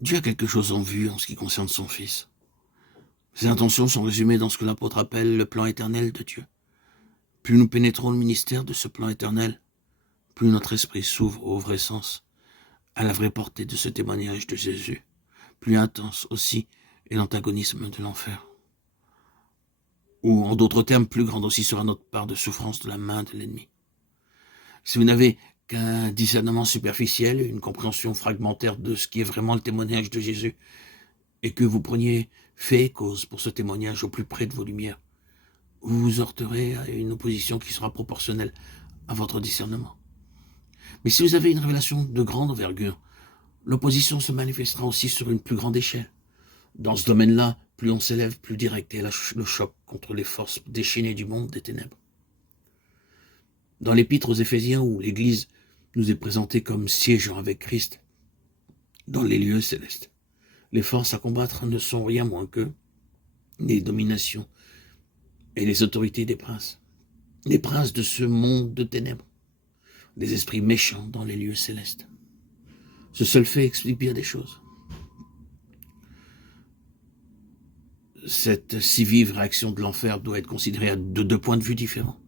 Dieu a quelque chose en vue en ce qui concerne son Fils. Ses intentions sont résumées dans ce que l'apôtre appelle le plan éternel de Dieu. Plus nous pénétrons le ministère de ce plan éternel, plus notre esprit s'ouvre au vrai sens, à la vraie portée de ce témoignage de Jésus. Plus intense aussi est l'antagonisme de l'enfer. Ou, en d'autres termes, plus grande aussi sera notre part de souffrance de la main de l'ennemi. Si vous n'avez qu'un discernement superficiel, une compréhension fragmentaire de ce qui est vraiment le témoignage de Jésus, et que vous preniez fait et cause pour ce témoignage au plus près de vos lumières, vous vous heurterez à une opposition qui sera proportionnelle à votre discernement. Mais si vous avez une révélation de grande envergure, l'opposition se manifestera aussi sur une plus grande échelle. Dans ce domaine-là, plus on s'élève, plus direct est le choc contre les forces déchaînées du monde des ténèbres. Dans l'épître aux Éphésiens, où l'Église nous est présentée comme siégeant avec Christ dans les lieux célestes, les forces à combattre ne sont rien moins que les dominations et les autorités des princes de ce monde de ténèbres, des esprits méchants dans les lieux célestes. Ce seul fait explique bien des choses. Cette si vive réaction de l'enfer doit être considérée de deux points de vue différents.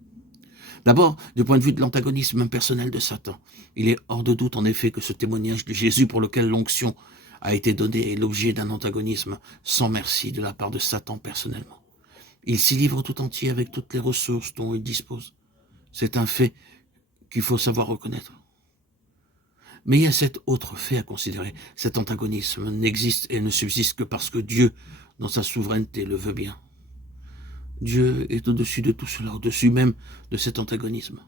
D'abord, du point de vue de l'antagonisme personnel de Satan. Il est hors de doute en effet que ce témoignage de Jésus pour lequel l'onction a été donnée est l'objet d'un antagonisme sans merci de la part de Satan personnellement. Il s'y livre tout entier avec toutes les ressources dont il dispose. C'est un fait qu'il faut savoir reconnaître. Mais il y a cet autre fait à considérer. Cet antagonisme n'existe et ne subsiste que parce que Dieu, dans sa souveraineté, le veut bien. Dieu est au-dessus de tout cela, au-dessus même de cet antagonisme.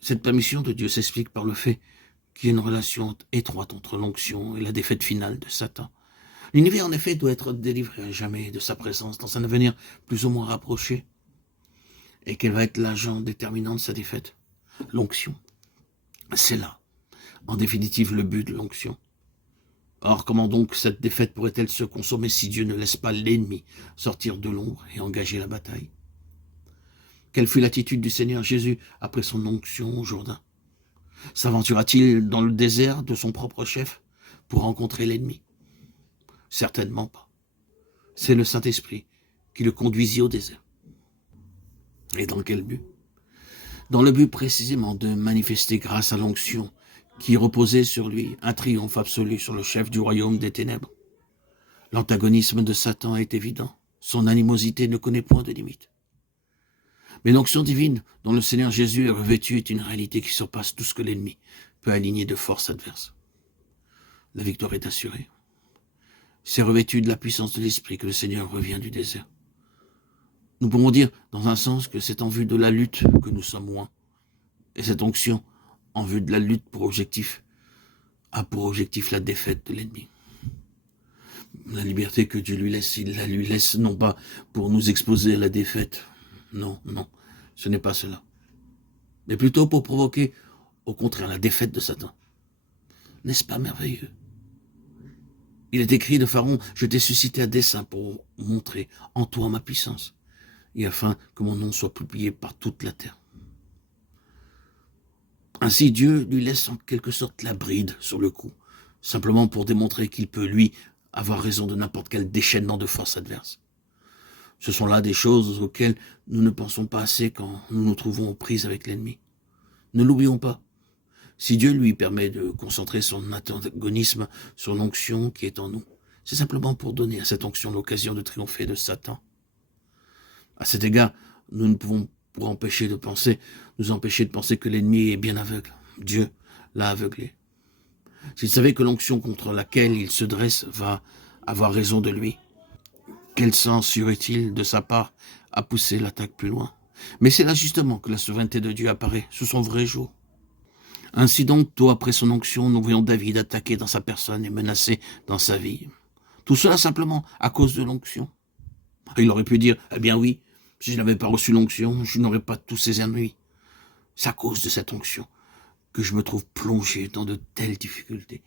Cette permission de Dieu s'explique par le fait qu'il y a une relation étroite entre l'onction et la défaite finale de Satan. L'univers, en effet, doit être délivré à jamais de sa présence dans un avenir plus ou moins rapproché. Et quel va être l'agent déterminant de sa défaite? L'onction. C'est là, en définitive, le but de l'onction. Or, comment donc cette défaite pourrait-elle se consommer si Dieu ne laisse pas l'ennemi sortir de l'ombre et engager la bataille? Quelle fut l'attitude du Seigneur Jésus après son onction au Jourdain? S'aventura-t-il dans le désert de son propre chef pour rencontrer l'ennemi? Certainement pas. C'est le Saint-Esprit qui le conduisit au désert. Et dans quel but? Dans le but précisément de manifester grâce à l'onction qui reposait sur lui un triomphe absolu sur le chef du royaume des ténèbres. L'antagonisme de Satan est évident. Son animosité ne connaît point de limite. Mais l'onction divine dont le Seigneur Jésus est revêtu est une réalité qui surpasse tout ce que l'ennemi peut aligner de force adverse. La victoire est assurée. C'est revêtu de la puissance de l'Esprit que le Seigneur revient du désert. Nous pourrons dire, dans un sens, que c'est en vue de la lutte que nous sommes loin. Et cette onction, en vue de la lutte a pour objectif la défaite de l'ennemi. La liberté que Dieu lui laisse, il la lui laisse non pas pour nous exposer à la défaite. Non, ce n'est pas cela. Mais plutôt pour provoquer, au contraire, la défaite de Satan. N'est-ce pas merveilleux? Il est écrit de Pharaon, je t'ai suscité à dessein pour montrer en toi ma puissance, et afin que mon nom soit publié par toute la terre. Ainsi Dieu lui laisse en quelque sorte la bride sur le cou, simplement pour démontrer qu'il peut, lui, avoir raison de n'importe quel déchaînement de force adverse. Ce sont là des choses auxquelles nous ne pensons pas assez quand nous nous trouvons aux prises avec l'ennemi. Ne l'oublions pas. Si Dieu lui permet de concentrer son antagonisme sur l'onction qui est en nous, c'est simplement pour donner à cette onction l'occasion de triompher de Satan. À cet égard, nous ne pouvons nous empêcher de penser que l'ennemi est bien aveugle. Dieu l'a aveuglé. S'il savait que l'onction contre laquelle il se dresse va avoir raison de lui, quel sens y aurait-il de sa part à pousser l'attaque plus loin? Mais c'est là justement que la souveraineté de Dieu apparaît sous son vrai jour. Ainsi donc, tôt après son onction, nous voyons David attaqué dans sa personne et menacé dans sa vie. Tout cela simplement à cause de l'onction. Il aurait pu dire, eh bien oui, si je n'avais pas reçu l'onction, je n'aurais pas tous ces ennuis. C'est à cause de cette onction que je me trouve plongé dans de telles difficultés.